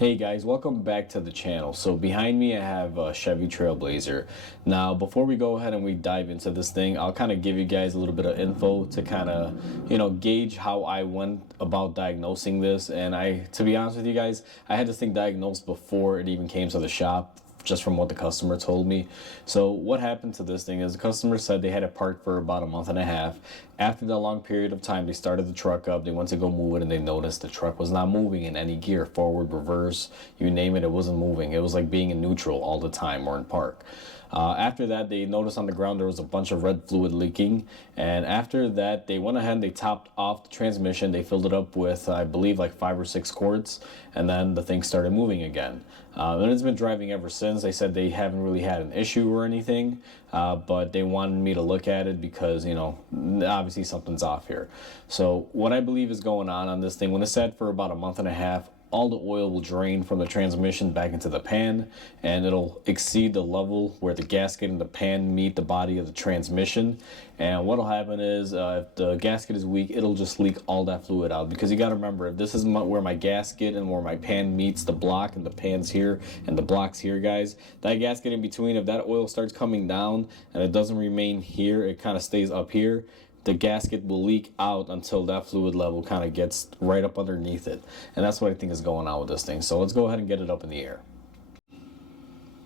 Hey guys, welcome back to the channel. So behind me I have a Chevy Trailblazer. Now before we go ahead and we dive into this thing, I'll kind of give you guys a little bit of info to kind of, gauge how I went about diagnosing this. And to be honest with you guys, I had this thing diagnosed before it even came to the shop, just from what the customer told me. So what happened to this thing is the customer said they had it parked for about a month and a half. After that long period of time, they started the truck up, they went to go move it, and they noticed the truck was not moving in any gear, forward, reverse, you name it, it wasn't moving. It was like being in neutral all the time or in park. After that, they noticed on the ground there was a bunch of red fluid leaking, and after that they went ahead and they topped off the transmission. They filled it up with, I believe, like 5 or 6 quarts, and then the thing started moving again. And it's been driving ever since. They said they haven't really had an issue or anything, but they wanted me to look at it because, obviously something's off here. So what I believe is going on this thing, when it's set for about a month and a half, all the oil will drain from the transmission back into the pan, and it'll exceed the level where the gasket and the pan meet the body of the transmission. And what'll happen is if the gasket is weak, it'll just leak all that fluid out, because you got to remember, if this is where my gasket and where my pan meets the block, and the pan's here and the block's here, guys, that gasket in between, if that oil starts coming down and it doesn't remain here, it kind of stays up here, the gasket will leak out until that fluid level kind of gets right up underneath it. And that's what I think is going on with this thing. So let's go ahead and get it up in the air.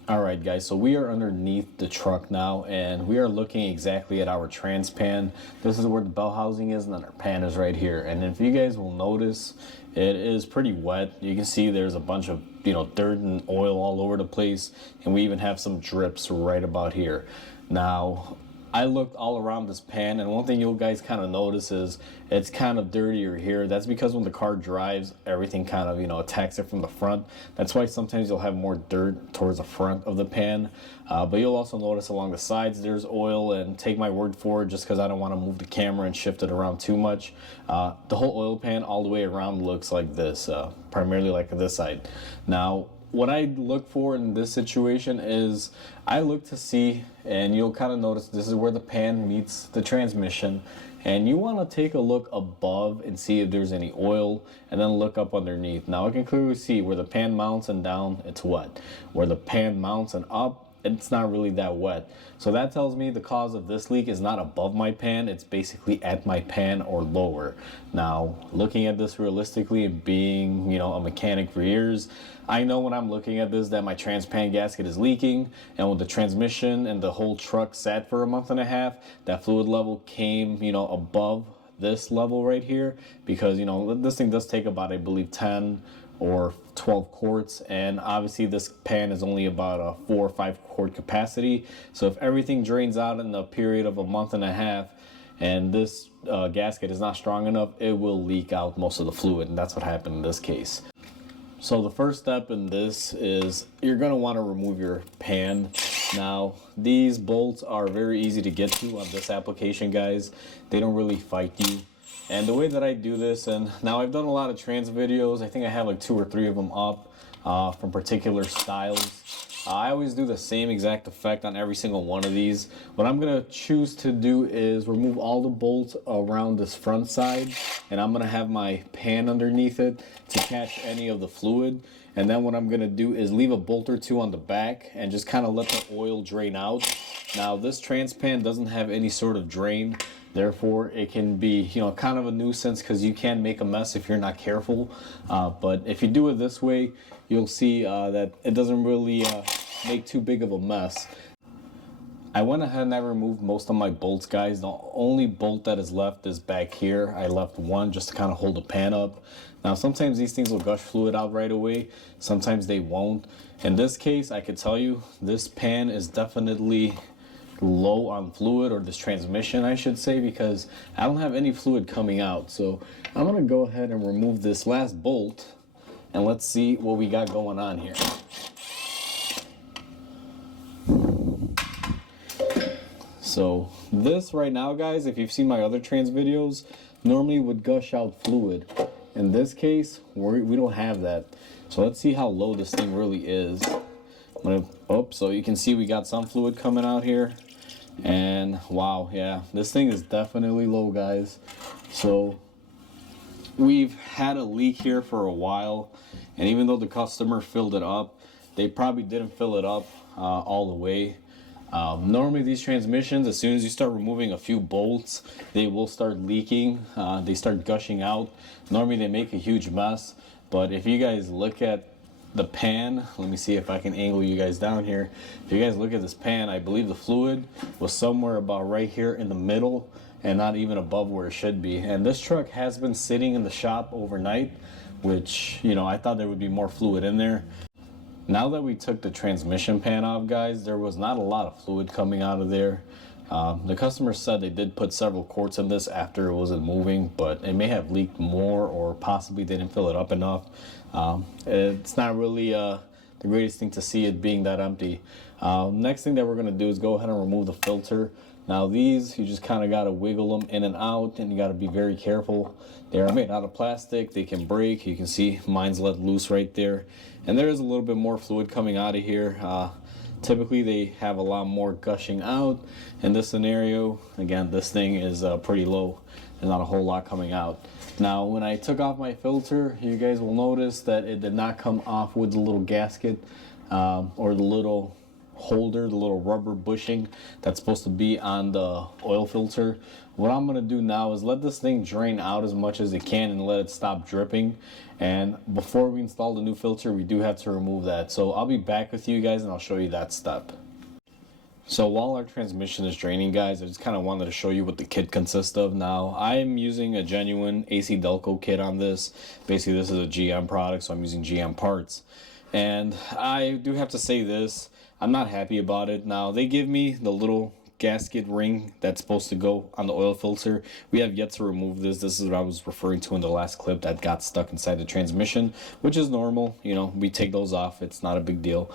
Alright guys, so we are underneath the truck now, and we are looking exactly at our trans pan. This is where the bell housing is, and then our pan is right here. And if you guys will notice, it is pretty wet. You can see there's a bunch of dirt and oil all over the place, and we even have some drips right about here. Now I looked all around this pan, and one thing you guys kind of notice is it's kind of dirtier here. That's because when the car drives, everything kind of attacks it from the front. That's why sometimes you'll have more dirt towards the front of the pan, but you'll also notice along the sides there's oil. And take my word for it, just because I don't want to move the camera and shift it around too much, the whole oil pan all the way around looks like this, primarily like this side. Now what I look for in this situation is I look to see, and you'll kind of notice this is where the pan meets the transmission, and you want to take a look above and see if there's any oil, and then look up underneath. Now I can clearly see where the pan mounts and down, it's wet. Where the pan mounts and up, it's not really that wet. So that tells me the cause of this leak is not above my pan, it's basically at my pan or lower. Now looking at this realistically and being a mechanic for years, I know when I'm looking at this that my trans pan gasket is leaking, and with the transmission and the whole truck sat for a month and a half, that fluid level came above this level right here, because this thing does take about, I believe, 10 or 12 quarts, and obviously this pan is only about a 4 or 5 quart capacity. So if everything drains out in a period of a month and a half, and this gasket is not strong enough, it will leak out most of the fluid, and that's what happened in this case. So the first step in this is you're going to want to remove your pan. Now these bolts are very easy to get to on this application, guys. They don't really fight you. And the way that I do this, and now I've done a lot of trans videos, I think I have like 2 or 3 of them up from particular styles. I always do the same exact effect on every single one of these. What I'm going to choose to do is remove all the bolts around this front side, and I'm going to have my pan underneath it to catch any of the fluid. And then what I'm going to do is leave a bolt or 2 on the back and just kind of let the oil drain out. Now this trans pan doesn't have any sort of drain, therefore it can be kind of a nuisance, because you can make a mess if you're not careful. But if you do it this way, you'll see that it doesn't really make too big of a mess. I went ahead and I removed most of my bolts, guys. The only bolt that is left is back here. I left one just to kind of hold the pan up. Now sometimes these things will gush fluid out right away, sometimes they won't. In this case, I could tell you this pan is definitely low on fluid, or this transmission I should say, because I don't have any fluid coming out. So I'm gonna go ahead and remove this last bolt, and let's see what we got going on here. So this right now, guys, if you've seen my other trans videos, normally would gush out fluid. In this case, we don't have that. So let's see how low this thing really is. So you can see we got some fluid coming out here, and wow, yeah, this thing is definitely low, guys. So we've had a leak here for a while, And even though the customer filled it up, they probably didn't fill it up all the way. Normally these transmissions, as soon as you start removing a few bolts, they will start leaking. They start gushing out. Normally they make a huge mess, but if you guys look at the pan, let me see if I can angle you guys down here. If you guys look at this pan, I believe the fluid was somewhere about right here in the middle and not even above where it should be. And this truck has been sitting in the shop overnight, which, you know, I thought there would be more fluid in there. Now that we took the transmission pan off, guys, there was not a lot of fluid coming out of there. The customer said they did put several quarts in this after it wasn't moving, but it may have leaked more, or possibly they didn't fill it up enough. It's not really the greatest thing to see it being that empty. Next thing that we're going to do is go ahead and remove the filter. Now these, you just kind of got to wiggle them in and out, and you got to be very careful. They are made out of plastic. They can break. You can see mine's let loose right there. And there is a little bit more fluid coming out of here. Typically they have a lot more gushing out. In this scenario, again, this thing is pretty low. There's not a whole lot coming out. Now when I took off my filter, you guys will notice that it did not come off with the little gasket or the little holder, the little rubber bushing that's supposed to be on the oil filter. What I'm going to do now is let this thing drain out as much as it can and let it stop dripping. And before we install the new filter, we do have to remove that. So I'll be back with you guys and I'll show you that step. So while our transmission is draining, guys, I just kind of wanted to show you what the kit consists of. Now, I'm using a genuine AC Delco kit on this. Basically, this is a GM product, so I'm using GM parts. And I do have to say this, I'm not happy about it. Now, they give me the little gasket ring that's supposed to go on the oil filter. We have yet to remove this. This is what I was referring to in the last clip that got stuck inside the transmission, which is normal. You know, we take those off. It's not a big deal.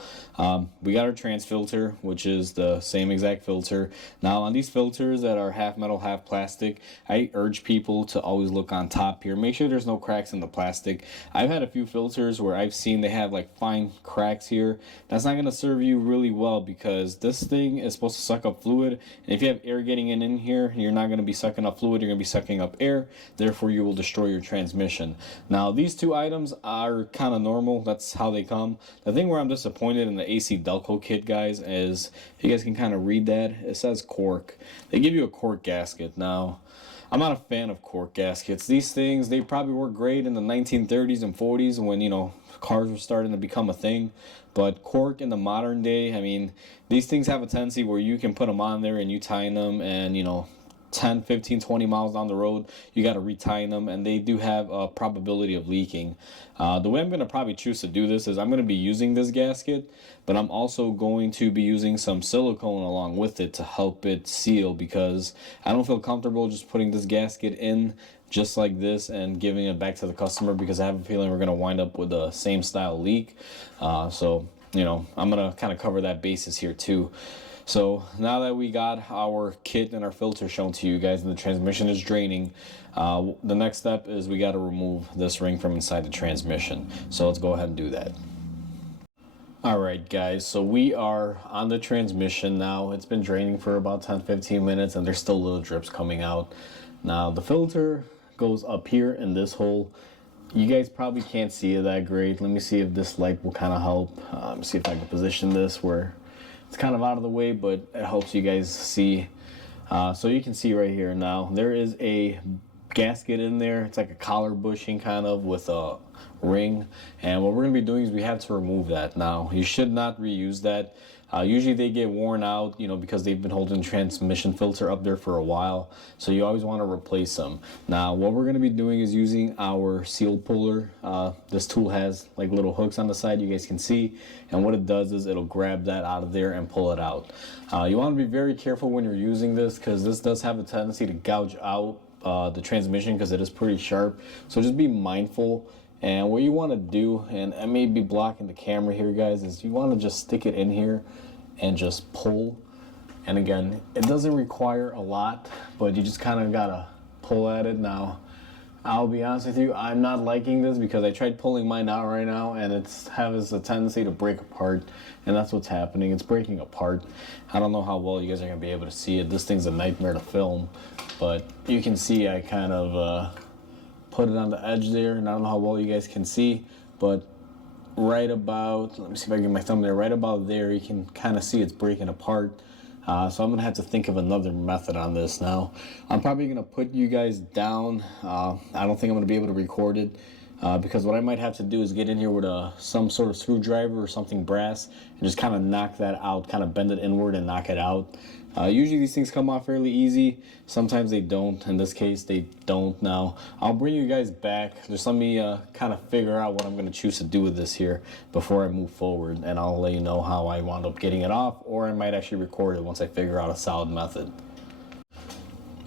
We got our trans filter, which is the same exact filter. Now, on these filters that are half metal, half plastic, I urge people to always look on top here. Make sure there's no cracks in the plastic. I've had a few filters where I've seen they have like fine cracks here. That's not going to serve you really well, because this thing is supposed to suck up fluid. And if you have air getting in here, you're not going to be sucking up fluid, you're going to be sucking up air, therefore you will destroy your transmission. Now these two items are kind of normal, that's how they come. The thing where I'm disappointed in the AC Delco kit, guys, is, if you guys can kind of read that, it says cork. They give you a cork gasket. Now, I'm not a fan of cork gaskets. These things, they probably were great in the 1930s and 40s when, you know, cars were starting to become a thing. But cork in the modern day, I mean, these things have a tendency where you can put them on there and you tighten them, and, you know, 10, 15, 20 miles down the road, you got to retie them, and they do have a probability of leaking. The way I'm going to probably choose to do this is I'm going to be using this gasket, but I'm also going to be using some silicone along with it to help it seal, because I don't feel comfortable just putting this gasket in just like this and giving it back to the customer, because I have a feeling we're going to wind up with the same style leak. So, you know, I'm going to kind of cover that basis here too. So now that we got our kit and our filter shown to you guys and the transmission is draining, the next step is we got to remove this ring from inside the transmission. So let's go ahead and do that. Alright guys, so we are on the transmission now. It's been draining for about 10-15 minutes and there's still little drips coming out. Now the filter goes up here in this hole. You guys probably can't see it that great. Let me see if this light will kind of help. See if I can position this where it's kind of out of the way, but it helps you guys see. So you can see right here now, there is a gasket in there. It's like a collar bushing kind of with a ring. And what we're going to be doing is we have to remove that. Now, you should not reuse that. Usually they get worn out, you know, because they've been holding the transmission filter up there for a while. So you always want to replace them. Now, what we're going to be doing is using our seal puller. This tool has like little hooks on the side, you guys can see. And what it does is it'll grab that out of there and pull it out. You want to be very careful when you're using this, because this does have a tendency to gouge out the transmission because it is pretty sharp. So just be mindful. And what you want to do, and I may be blocking the camera here guys, is you want to just stick it in here and just pull. And again, it doesn't require a lot, but you just kind of gotta pull at it. Now, I'll be honest with you, I'm not liking this because I tried pulling mine out right now and it has a tendency to break apart, and that's what's happening. It's breaking apart. I don't know how well you guys are gonna be able to see it. This thing's a nightmare to film, but you can see I kind of put it on the edge there, and I don't know how well you guys can see, but right about, let me see if I can get my thumb there, right about there. You can kind of see it's breaking apart. So I'm gonna have to think of another method on this now. I'm probably gonna put you guys down. I don't think I'm gonna be able to record it because what I might have to do is get in here with some sort of screwdriver or something brass and just kind of knock that out, kind of bend it inward and knock it out. Usually these things come off fairly easy. Sometimes they don't. In this case, they don't. Now, I'll bring you guys back. Just let me kind of figure out what I'm going to choose to do with this here before I move forward. And I'll let you know how I wound up getting it off, or I might actually record it once I figure out a solid method.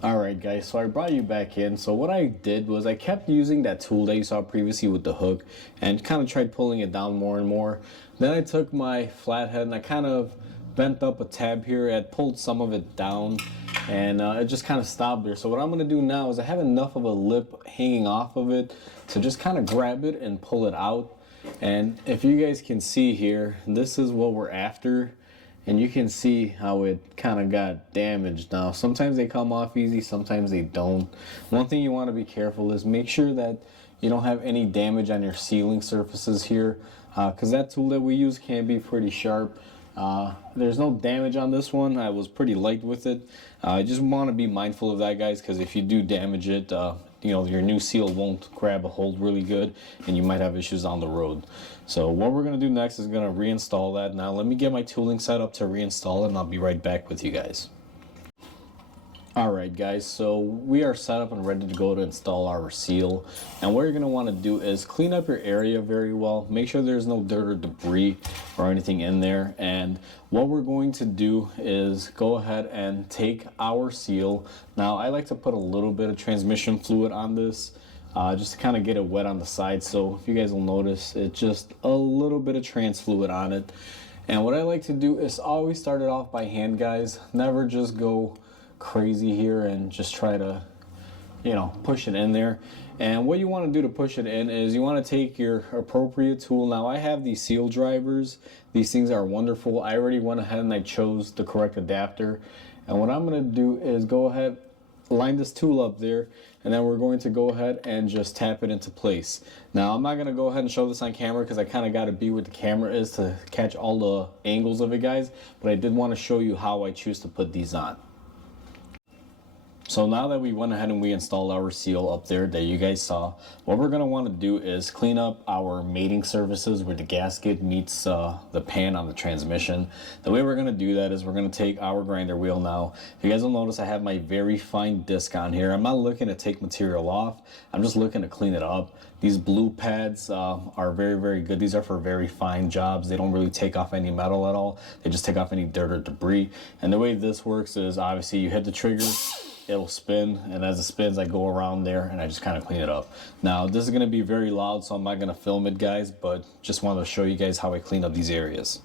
Alright guys, so I brought you back in. So what I did was I kept using that tool that you saw previously with the hook and kind of tried pulling it down more and more. Then I took my flathead and I kind of bent up a tab here. I had pulled some of it down and it just kind of stopped there. So what I'm going to do now is I have enough of a lip hanging off of it to just kind of grab it and pull it out. And if you guys can see here, this is what we're after. And you can see how it kind of got damaged. Now, sometimes they come off easy, sometimes they don't. One thing you want to be careful is make sure that you don't have any damage on your sealing surfaces here, because that tool that we use can be pretty sharp. There's no damage on this one. I was pretty light with it. I just want to be mindful of that, guys, because if you do damage it, you know, your new seal won't grab a hold really good and you might have issues on the road. So what we're going to do next is going to reinstall that. Now let me get my tooling set up to reinstall it and I'll be right back with you guys. Alright guys, so we are set up and ready to go to install our seal. And what you're going to want to do is clean up your area very well. Make sure there's no dirt or debris or anything in there. And what we're going to do is go ahead and take our seal. Now I like to put a little bit of transmission fluid on this just to kind of get it wet on the side. So if you guys will notice, it's just a little bit of trans fluid on it. And what I like to do is always start it off by hand, guys. Never just go crazy here and just try to, you know, push it in there. And what you want to do to push it in is you want to take your appropriate tool. Now I have these seal drivers. These things are wonderful. I already went ahead and I chose the correct adapter. And what I'm going to do is go ahead, line this tool up there, and then we're going to go ahead and just tap it into place. Now I'm not going to go ahead and show this on camera because I kind of got to be where the camera is to catch all the angles of it, guys, but I did want to show you how I choose to put these on. So now that we went ahead and we installed our seal up there that you guys saw, what we're going to want to do is clean up our mating surfaces where the gasket meets the pan on the transmission. The way we're going to do that is we're going to take our grinder wheel now. If you guys will notice, I have my very fine disc on here. I'm not looking to take material off. I'm just looking to clean it up. These blue pads are very, very good. These are for very fine jobs. They don't really take off any metal at all. They just take off any dirt or debris. And the way this works is obviously you hit the trigger, it'll spin, and as it spins I go around there and I just kind of clean it up. Now this is going to be very loud, so I'm not going to film it, guys, but just wanted to show you guys how I clean up these areas.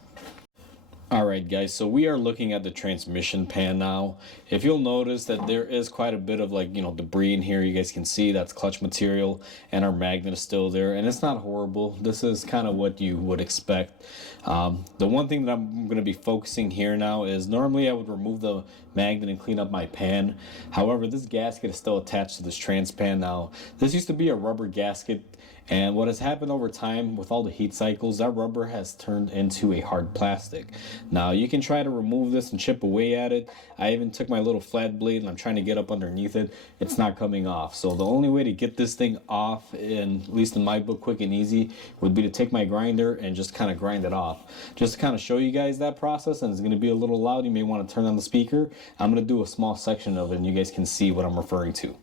Alright guys, so we are looking at the transmission pan now. If you'll notice that there is quite a bit of, like, you know, debris in here. You guys can see that's clutch material and our magnet is still there, and it's not horrible. This is kind of what you would expect. The one thing that I'm going to be focusing here now is normally I would remove the magnet and clean up my pan. However, this gasket is still attached to this trans pan. Now this used to be a rubber gasket, and what has happened over time with all the heat cycles, that rubber has turned into a hard plastic. Now you can try to remove this and chip away at it. I even took my little flat blade and I'm trying to get up underneath it. It's not coming off. So the only way to get this thing off, at least in my book, quick and easy, would be to take my grinder and just kind of grind it off. Just to kind of show you guys that process, and it's going to be a little loud. You may want to turn on the speaker. I'm going to do a small section of it and you guys can see what I'm referring to.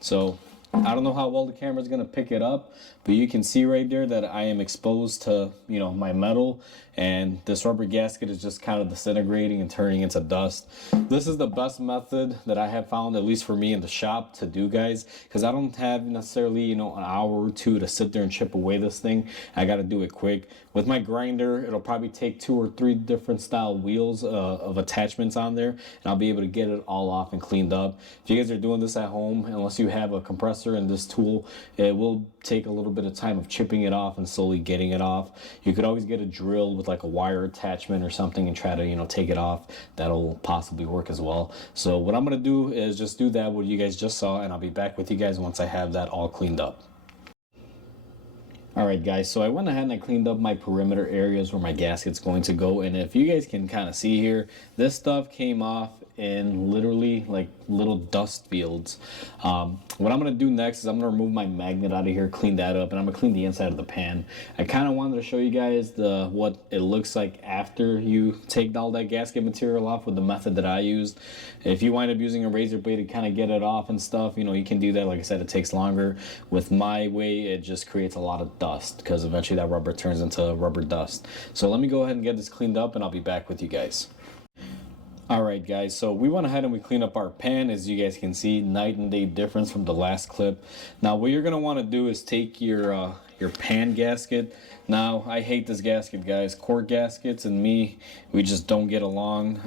So I don't know how well the camera is going to pick it up, but you can see right there that I am exposed to, you know, my metal, and this rubber gasket is just kind of disintegrating and turning into dust. This is the best method that I have found, at least for me in the shop, to do, guys, because I don't have necessarily, you know, an hour or two to sit there and chip away this thing. I got to do it quick. With my grinder, it'll probably take 2 or 3 different style wheels of attachments on there, and I'll be able to get it all off and cleaned up. If you guys are doing this at home, unless you have a compressor compressor and this tool, it will take a little bit of time of chipping it off and slowly getting it off. You could always get a drill with like a wire attachment or something and try to, you know, take it off. That'll possibly work as well. So what I'm gonna do is just do that what you guys just saw, and I'll be back with you guys once I have that all cleaned up. Alright guys, so I went ahead and I cleaned up my perimeter areas where my gasket's going to go, and if you guys can kind of see here, this stuff came off in literally like little dust fields. What I'm going to do next is I'm going to remove my magnet out of here, clean that up, and I'm going to clean the inside of the pan. I kind of wanted to show you guys what it looks like after you take all that gasket material off with the method that I used. If you wind up using a razor blade to kind of get it off and stuff, you know, you can do that. Like I said, it takes longer. With my way, it just creates a lot of dust because eventually that rubber turns into rubber dust. So let me go ahead and get this cleaned up and I'll be back with you guys. Alright guys, so we went ahead and we cleaned up our pan. As you guys can see, night and day difference from the last clip. Now what you're going to want to do is take your pan gasket. Now I hate this gasket, guys. Cork gaskets and me, we just don't get along.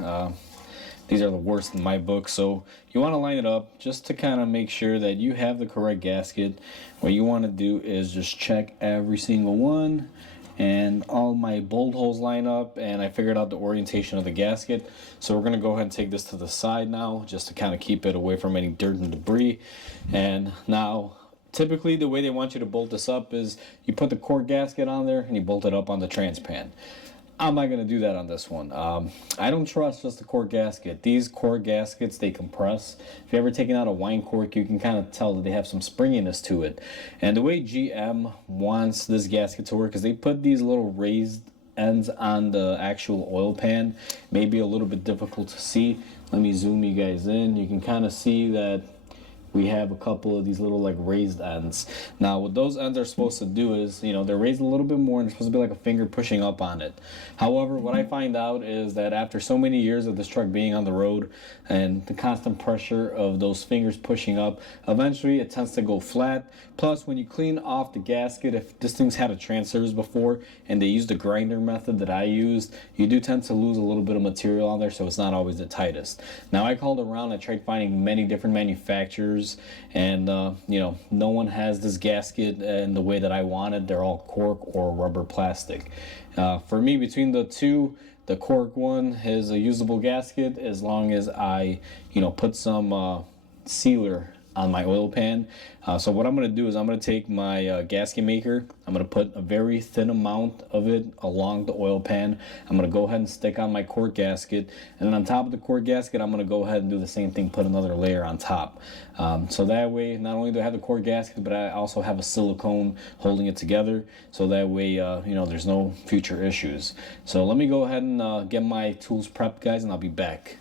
These are the worst in my book. So you want to line it up just to kind of make sure that you have the correct gasket. What you want to do is just check every single one, and all my bolt holes line up, and I figured out the orientation of the gasket. So we're going to go ahead and take this to the side now just to kind of keep it away from any dirt and debris. And now typically the way they want you to bolt this up is you put the cork gasket on there and you bolt it up on the trans pan. I'm not going to do that on this one. I don't trust just the cork gasket. These cork gaskets, they compress. If you ever taken out a wine cork, you can kind of tell that they have some springiness to it. And the way GM wants this gasket to work is they put these little raised ends on the actual oil pan. Maybe a little bit difficult to see. Let me zoom you guys in. You can kind of see that we have a couple of these little like raised ends. Now what those ends are supposed to do is, you know, they're raised a little bit more and they're supposed to be like a finger pushing up on it. However, what I find out is that after so many years of this truck being on the road and the constant pressure of those fingers pushing up, eventually it tends to go flat. Plus when you clean off the gasket, if this thing's had a trans service before and they used the grinder method that I used, you do tend to lose a little bit of material on there, so it's not always the tightest. Now I called around, I tried finding many different manufacturers, and you know, no one has this gasket in the way that I wanted. They're all cork or rubber plastic. For me, between the two, the cork one is a usable gasket as long as I, you know, put some sealer on my oil pan. So what I'm going to do is I'm going to take my gasket maker. I'm going to put a very thin amount of it along the oil pan. I'm going to go ahead and stick on my cork gasket, and then on top of the cork gasket I'm going to go ahead and do the same thing, put another layer on top. So that way not only do I have the cork gasket, but I also have a silicone holding it together, so that way you know, there's no future issues. So let me go ahead and get my tools prepped, guys, and I'll be back.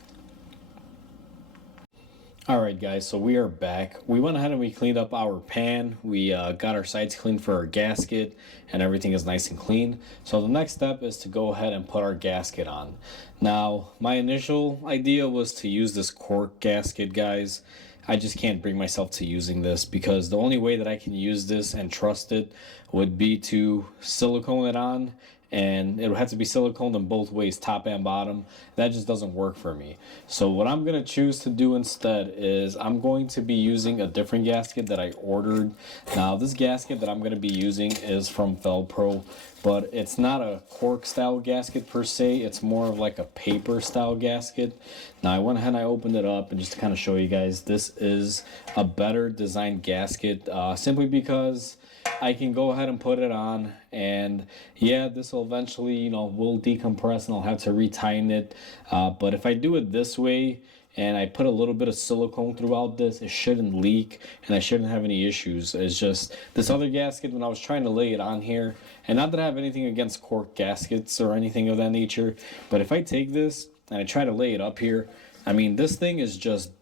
Alright guys, so we are back. We went ahead and we cleaned up our pan. We got our sides cleaned for our gasket, and everything is nice and clean. So the next step is to go ahead and put our gasket on. Now, my initial idea was to use this cork gasket, guys. I just can't bring myself to using this because the only way that I can use this and trust it would be to silicone it on, and it would have to be siliconed in both ways, top and bottom. That just doesn't work for me. So what I'm going to choose to do instead is I'm going to be using a different gasket that I ordered. Now this gasket that I'm going to be using is from Velcro, but it's not a cork style gasket per se. It's more of like a paper style gasket. Now I went ahead and I opened it up, and just to kind of show you guys, this is a better designed gasket simply because I can go ahead and put it on, and yeah, this will eventually, you know, will decompress and I'll have to retighten it. But if I do it this way and I put a little bit of silicone throughout this, it shouldn't leak and I shouldn't have any issues. It's just this other gasket, when I was trying to lay it on here, and not that I have anything against cork gaskets or anything of that nature, but if I take this and I try to lay it up here, I mean, this thing is just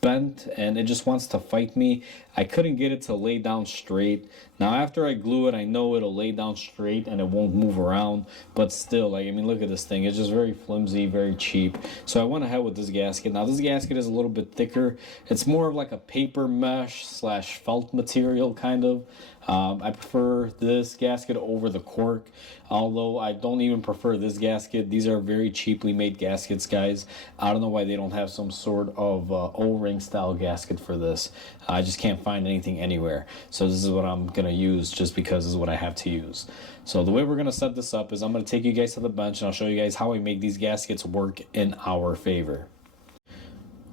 bent and it just wants to fight me. I couldn't get it to lay down straight. Now after I glue it, I know it'll lay down straight and it won't move around, but still, like, I mean, look at this thing. It's just very flimsy, very cheap. So I went ahead with this gasket. Now this gasket is a little bit thicker. It's more of like a paper mesh slash felt material kind of. I prefer this gasket over the cork, although I don't even prefer this gasket. These are very cheaply made gaskets, guys. I don't know why they don't have some sort of O-ring spring style gasket for this. I just can't find anything anywhere. So this is what I'm going to use just because this is what I have to use. So the way we're going to set this up is I'm going to take you guys to the bench and I'll show you guys how I make these gaskets work in our favor.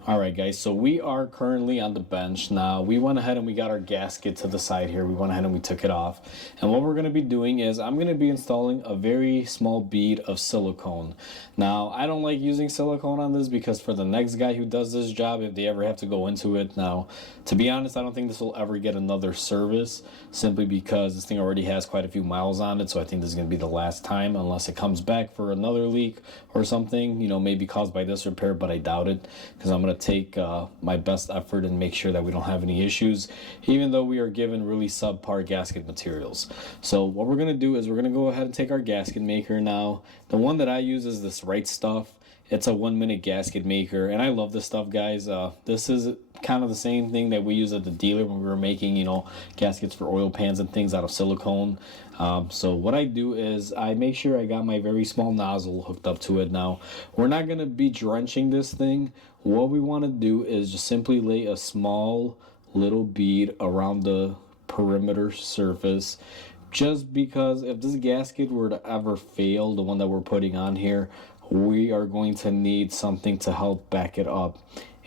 Alright guys, so we are currently on the bench. Now we went ahead and we got our gasket to the side here. We went ahead and we took it off. And what we're going to be doing is I'm going to be installing a very small bead of silicone. Now I don't like using silicone on this because for the next guy who does this job, if they ever have to go into it, now to be honest, I don't think this will ever get another service simply because this thing already has quite a few miles on it. So I think this is going to be the last time unless it comes back for another leak or something, you know, maybe caused by this repair, but I doubt it because I'm going to take my best effort and make sure that we don't have any issues, even though we are given really subpar gasket materials. So what we're going to do is we're going to go ahead and take our gasket maker. Now the one that I use is this Right Stuff. It's a 1-minute gasket maker, and I love this stuff, guys. This is kind of the same thing that we use at the dealer when we were making, you know, gaskets for oil pans and things out of silicone. So what I do is I make sure I got my very small nozzle hooked up to it. Now, we're not going to be drenching this thing. What we want to do is just simply lay a small little bead around the perimeter surface, just because if this gasket were to ever fail, the one that we're putting on here, we are going to need something to help back it up,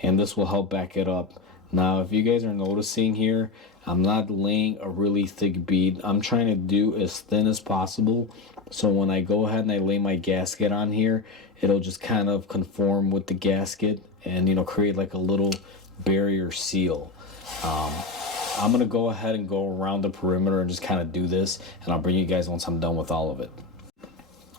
and this will help back it up. Now if you guys are noticing here, I'm not laying a really thick bead. I'm trying to do as thin as possible, so when I go ahead and I lay my gasket on here, it'll just kind of conform with the gasket and, you know, create like a little barrier seal. I'm gonna go ahead and go around the perimeter and just kind of do this, and I'll bring you guys once I'm done with all of it.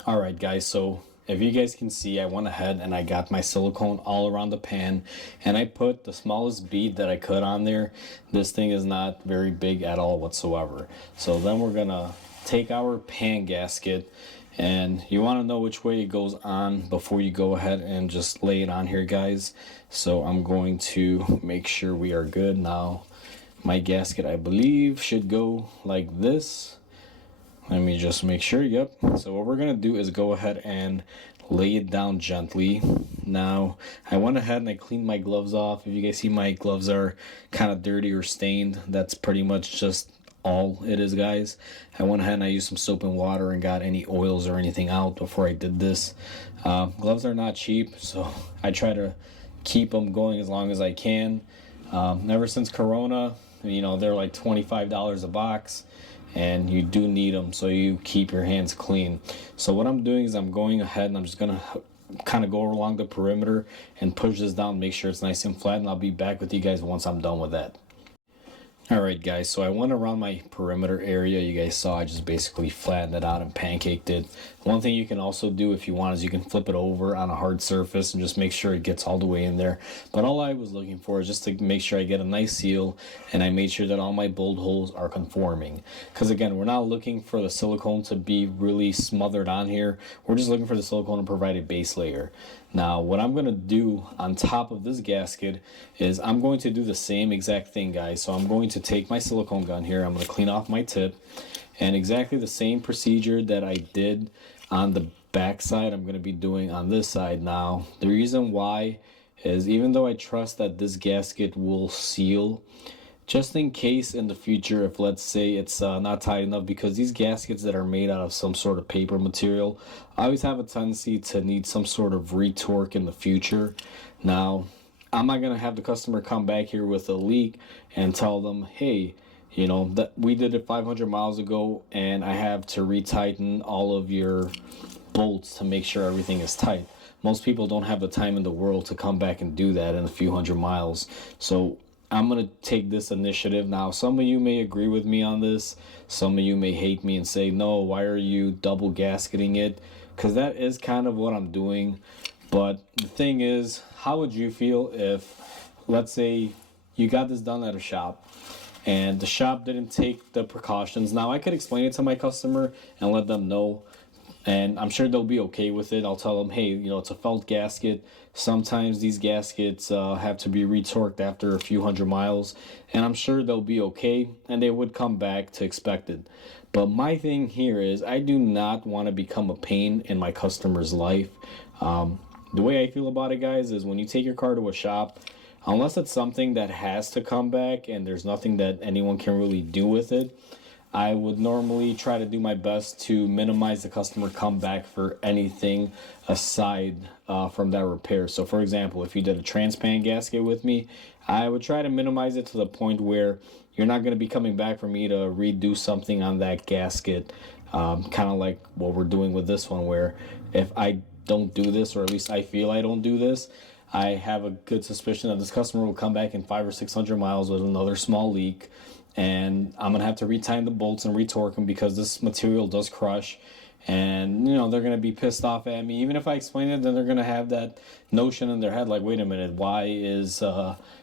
Alright guys, so if you guys can see, I went ahead and I got my silicone all around the pan, and I put the smallest bead that I could on there. This thing is not very big at all whatsoever. So then we're gonna take our pan gasket, and you want to know which way it goes on before you go ahead and just lay it on here, guys. So I'm going to make sure we are good. Now my gasket, I believe, should go like this. Let me just make sure. Yep. So what we're gonna do is go ahead and lay it down gently. Now I went ahead and I cleaned my gloves off. If you guys see, my gloves are kind of dirty or stained. That's pretty much just all it is, guys. I went ahead and I used some soap and water and got any oils or anything out before I did this. Gloves are not cheap, so I try to keep them going as long as I can. Ever since Corona, you know, they're like $25 a box, and you do need them, so you keep your hands clean. So what I'm doing is I'm going ahead and I'm just gonna kind of go along the perimeter and push this down, make sure it's nice and flat, and I'll be back with you guys once I'm done with that. Alright guys, so I went around my perimeter area. You guys saw I just basically flattened it out and pancaked it. One thing you can also do if you want is you can flip it over on a hard surface and just make sure it gets all the way in there. But all I was looking for is just to make sure I get a nice seal, and I made sure that all my bolt holes are conforming. Because again, we're not looking for the silicone to be really smothered on here. We're just looking for the silicone to provide a base layer. Now what I'm going to do on top of this gasket is I'm going to do the same exact thing, guys. So I'm going to take my silicone gun here, I'm going to clean off my tip, and exactly the same procedure that I did on the back side I'm going to be doing on this side. Now the reason why is, even though I trust that this gasket will seal, just in case in the future, if let's say it's not tight enough, because these gaskets that are made out of some sort of paper material, I always have a tendency to need some sort of retorque in the future. Now I'm not gonna have the customer come back here with a leak and tell them, hey, you know, that we did it 500 miles ago and I have to retighten all of your bolts to make sure everything is tight. Most people don't have the time in the world to come back and do that in a few hundred miles. So I'm going to take this initiative. Now, some of you may agree with me on this. Some of you may hate me and say, no, why are you double gasketing it? Because that is kind of what I'm doing. But the thing is, how would you feel if, let's say, you got this done at a shop and the shop didn't take the precautions? Now, I could explain it to my customer and let them know, and I'm sure they'll be okay with it. I'll tell them, hey, you know, it's a felt gasket. Sometimes these gaskets have to be retorqued after a few hundred miles, and I'm sure they'll be okay, and they would come back to expect it. But my thing here is I do not want to become a pain in my customer's life. The way I feel about it, guys, is when you take your car to a shop, Unless it's something that has to come back and there's nothing that anyone can really do with it, I would normally try to do my best to minimize the customer comeback for anything aside from that repair. So for example, if you did a transpan gasket with me, I would try to minimize it to the point where you're not going to be coming back for me to redo something on that gasket. Kind of like what we're doing with this one, where if I don't do this, or at least I feel I don't do this, I have a good suspicion that this customer will come back in 500 or 600 miles with another small leak, and I'm gonna have to retime the bolts and retorque them because this material does crush. And they're gonna be pissed off at me. Even if I explain it, then they're gonna have that notion in their head like, wait a minute, why is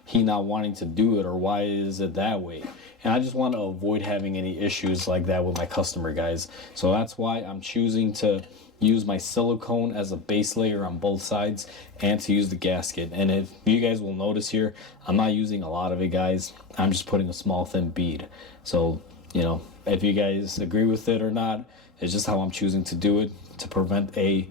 he not wanting to do it, or why is it that way? And I just want to avoid having any issues like that with my customer, guys. So that's why I'm choosing to use my silicone as a base layer on both sides, and to use the gasket. And if you guys will notice here, I'm not using a lot of it, guys. I'm just putting a small thin bead. So if you guys agree with it or not, it's just how I'm choosing to do it, to prevent a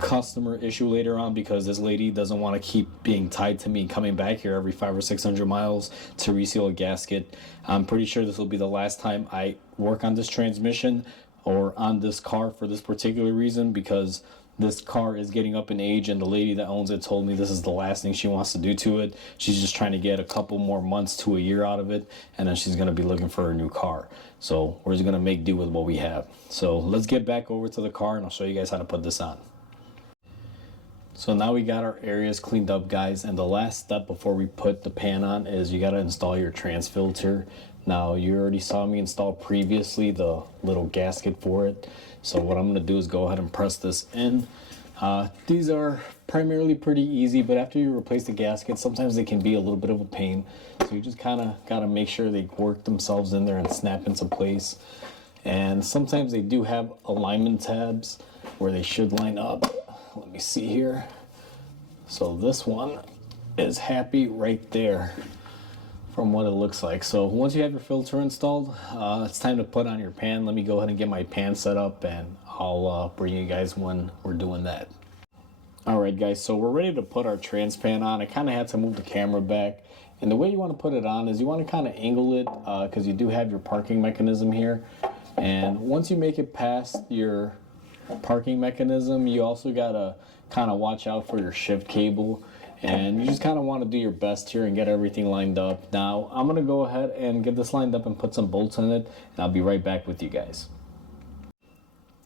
customer issue later on, because this lady doesn't want to keep being tied to me coming back here every 500 or 600 miles to reseal a gasket. I'm pretty sure this will be the last time I work on this transmission or on this car for this particular reason, because this car is getting up in age, and the lady that owns it told me this is the last thing she wants to do to it. She's just trying to get a couple more months to a year out of it, and then she's going to be looking for a new car. So we're just going to make do with what we have. So let's get back over to the car, and I'll show you guys how to put this on. So now we got our areas cleaned up, guys, and the last step before we put the pan on is you got to install your trans filter. Now, you already saw me install previously the little gasket for it. So what I'm going to do is go ahead and press this in. These are primarily pretty easy, but after you replace the gasket, sometimes they can be a little bit of a pain. So you just kind of got to make sure they work themselves in there and snap into place. And sometimes they do have alignment tabs where they should line up. Let me see here. So this one is happy right there from what it looks like. So once you have your filter installed, it's time to put on your pan. Let me go ahead and get my pan set up, and I'll bring you guys when we're doing that. Alright guys, so we're ready to put our trans pan on. I kind of had to move the camera back, and the way you want to put it on is you want to kind of angle it, because you do have your parking mechanism here. And once you make it past your parking mechanism, you also got to kind of watch out for your shift cable. And you just kind of want to do your best here and get everything lined up. Now, I'm going to go ahead and get this lined up and put some bolts in it, and I'll be right back with you guys.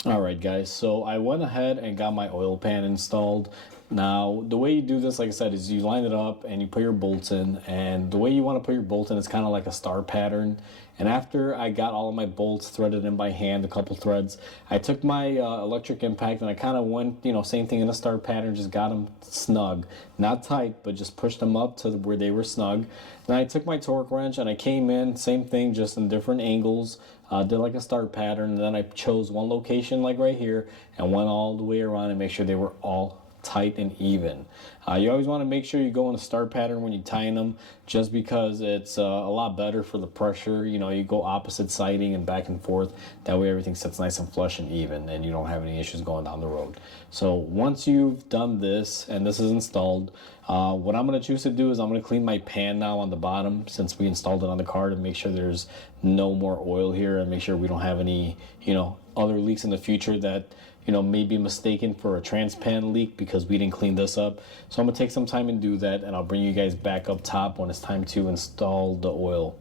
Alright guys, so I went ahead and got my oil pan installed. Now, the way you do this, like I said, is you line it up and you put your bolts in. And the way you want to put your bolt in is kind of like a star pattern. And after I got all of my bolts threaded in by hand, a couple threads, I took my electric impact and I kind of went, same thing in a star pattern, just got them snug. Not tight, but just pushed them up to where they were snug. Then I took my torque wrench and I came in, same thing, just in different angles. Did like a star pattern, and then I chose one location like right here and went all the way around and make sure they were all tight and even. You always want to make sure you go in a star pattern when you're tying them, just because it's a lot better for the pressure. You go opposite siding and back and forth. That way everything sits nice and flush and even, and you don't have any issues going down the road. So once you've done this and this is installed, what I'm going to choose to do is I'm going to clean my pan now on the bottom, since we installed it on the car, to make sure there's no more oil here and make sure we don't have any other leaks in the future that may be mistaken for a trans pan leak because we didn't clean this up. So I'm gonna take some time and do that, and I'll bring you guys back up top when it's time to install the oil.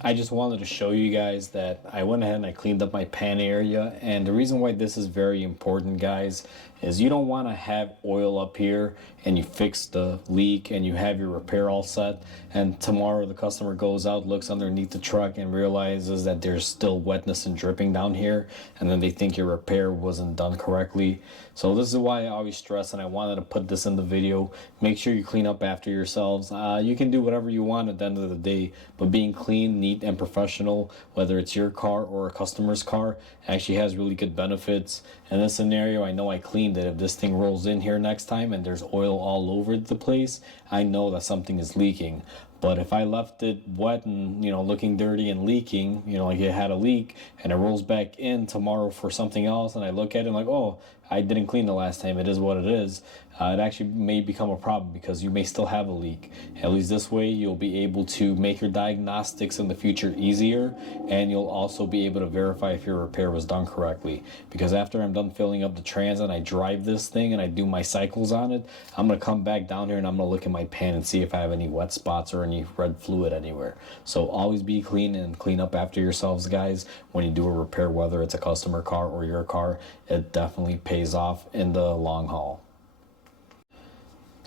I just wanted to show you guys that I went ahead and I cleaned up my pan area, and the reason why this is very important, guys, is you don't want to have oil up here and you fix the leak and you have your repair all set, and tomorrow the customer goes out, looks underneath the truck and realizes that there's still wetness and dripping down here, and then they think your repair wasn't done correctly. So this is why I always stress, and I wanted to put this in the video, make sure you clean up after yourselves. You can do whatever you want at the end of the day, but being clean, neat, and professional, whether it's your car or a customer's car, actually has really good benefits. In this scenario, I know I cleaned it. If this thing rolls in here next time and there's oil all over the place, I know that something is leaking. But if I left it wet and, you know, looking dirty and leaking, you know, like it had a leak, and it rolls back in tomorrow for something else, and I look at it and like, oh, I didn't clean the last time, it is what it is, it actually may become a problem because you may still have a leak. At least this way, you'll be able to make your diagnostics in the future easier, and you'll also be able to verify if your repair was done correctly. Because after I'm done filling up the trans and I drive this thing and I do my cycles on it, I'm going to come back down here and I'm going to look at my pan and see if I have any wet spots or any red fluid anywhere. So always be clean and clean up after yourselves, guys, when you do a repair, whether it's a customer car or your car. It definitely pays off in the long haul.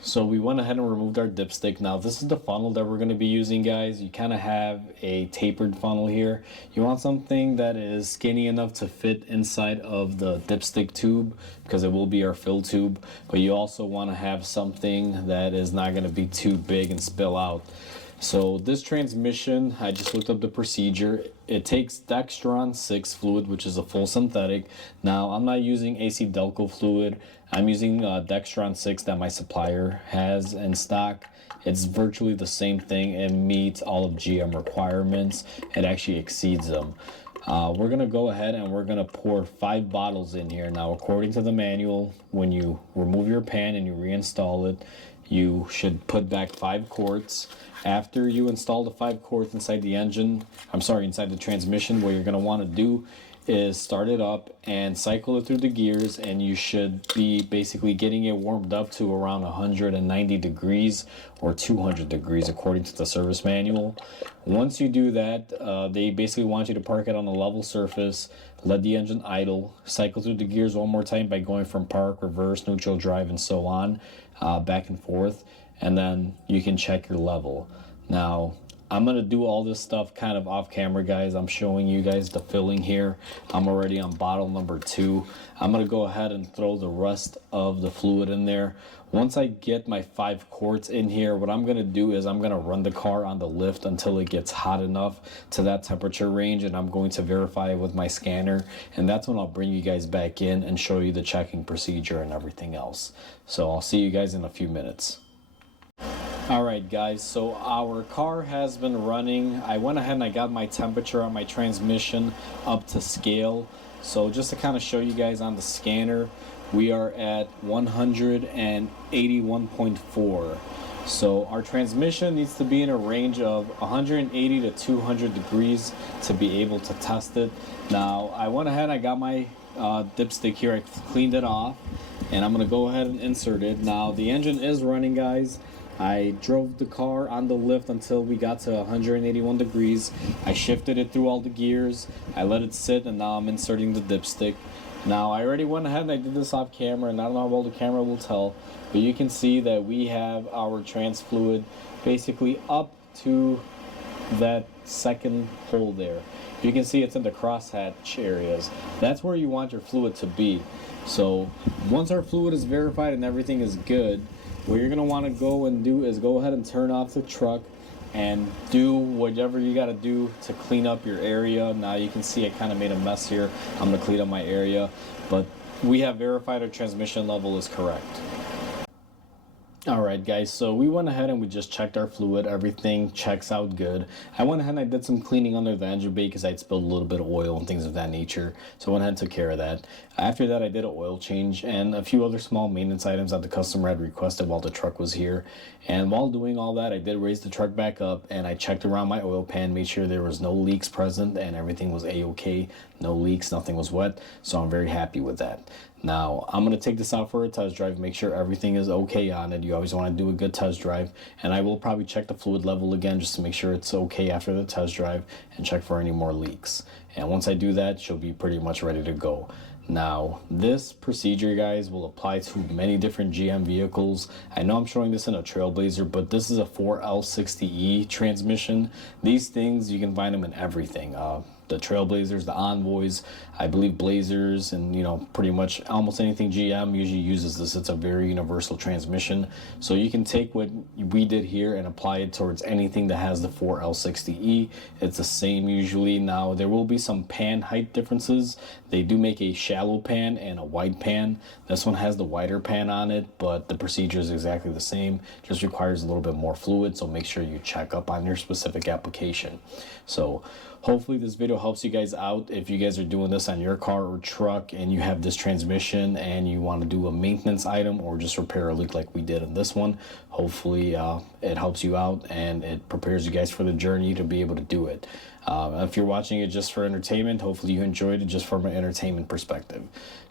So we went ahead and removed our dipstick. Now this is the funnel that we're going to be using, guys. You kind of have a tapered funnel here. You want something that is skinny enough to fit inside of the dipstick tube, because it will be our fill tube. But you also want to have something that is not going to be too big and spill out. So this transmission, I just looked up the procedure. It takes Dextron 6 fluid, which is a full synthetic. Now, I'm not using AC Delco fluid. I'm using Dextron 6 that my supplier has in stock. It's virtually the same thing. It meets all of GM requirements. It actually exceeds them. We're going to go ahead and we're going to pour 5 bottles in here. Now, according to the manual, when you remove your pan and you reinstall it, you should put back 5 quarts. After you install the 5 quarts inside the engine, inside the transmission, what you're going to want to do is start it up and cycle it through the gears, and you should be basically getting it warmed up to around 190 degrees or 200 degrees according to the service manual. Once you do that, they basically want you to park it on a level surface, let the engine idle, cycle through the gears one more time by going from park, reverse, neutral, drive, and so on, back and forth, and then you can check your level. Now, I'm going to do all this stuff kind of off camera, guys. I'm showing you guys the filling here. I'm already on bottle number 2. I'm going to go ahead and throw the rest of the fluid in there. Once I get my 5 quarts in here, what I'm going to do is I'm going to run the car on the lift until it gets hot enough to that temperature range, and I'm going to verify it with my scanner, and that's when I'll bring you guys back in and show you the checking procedure and everything else. So I'll see you guys in a few minutes. Alright guys, so our car has been running. I went ahead and I got my temperature on my transmission up to scale. So just to kind of show you guys on the scanner, we are at 181.4. So our transmission needs to be in a range of 180 to 200 degrees to be able to test it. Now I went ahead and I got my dipstick here. I cleaned it off and I'm going to go ahead and insert it. Now the engine is running, guys. I drove the car on the lift until we got to 181 degrees. I shifted it through all the gears. I let it sit, and now I'm inserting the dipstick. Now, I already went ahead and I did this off camera, and I don't know how well the camera will tell, but you can see that we have our trans fluid basically up to that second hole there. You can see it's in the crosshatch areas. That's where you want your fluid to be. So once our fluid is verified and everything is good, what you're going to want to go and do is go ahead and turn off the truck and do whatever you got to do to clean up your area. Now you can see I kind of made a mess here. I'm going to clean up my area, but we have verified our transmission level is correct. Alright guys, so we went ahead and we just checked our fluid. Everything checks out good. I went ahead and I did some cleaning under the engine bay because I'd spilled a little bit of oil and things of that nature. So I went ahead and took care of that. After that, I did an oil change and a few other small maintenance items that the customer had requested while the truck was here. And while doing all that, I did raise the truck back up and I checked around my oil pan, made sure there was no leaks present and everything was a-okay. No leaks, nothing was wet. So I'm very happy with that. Now, I'm going to take this out for a test drive, make sure everything is okay on it. You always want to do a good test drive. And I will probably check the fluid level again just to make sure it's okay after the test drive and check for any more leaks. And once I do that, she'll be pretty much ready to go. Now, this procedure, guys, will apply to many different GM vehicles. I know I'm showing this in a Trailblazer, but this is a 4L60E transmission. These things, you can find them in everything. the Trailblazers, the Envoys, I believe Blazers, and pretty much almost anything GM usually uses this. It's a very universal transmission, so you can take what we did here and apply it towards anything that has the 4L60E. It's the same usually. Now there will be some pan height differences. They do make a shallow pan and a wide pan. This one has the wider pan on it, but the procedure is exactly the same. Just requires a little bit more fluid, so make sure you check up on your specific application. So hopefully this video helps you guys out. If you guys are doing this on your car or truck and you have this transmission and you want to do a maintenance item or just repair a leak like we did in this one, hopefully it helps you out and it prepares you guys for the journey to be able to do it. If you're watching it just for entertainment, hopefully you enjoyed it just from an entertainment perspective.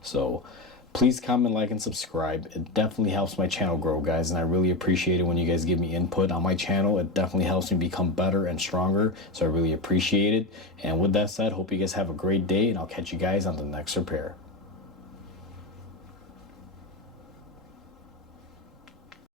So please comment, like, and subscribe. It definitely helps my channel grow, guys, and I really appreciate it when you guys give me input on my channel. It definitely helps me become better and stronger, so I really appreciate it. And with that said, hope you guys have a great day, and I'll catch you guys on the next repair.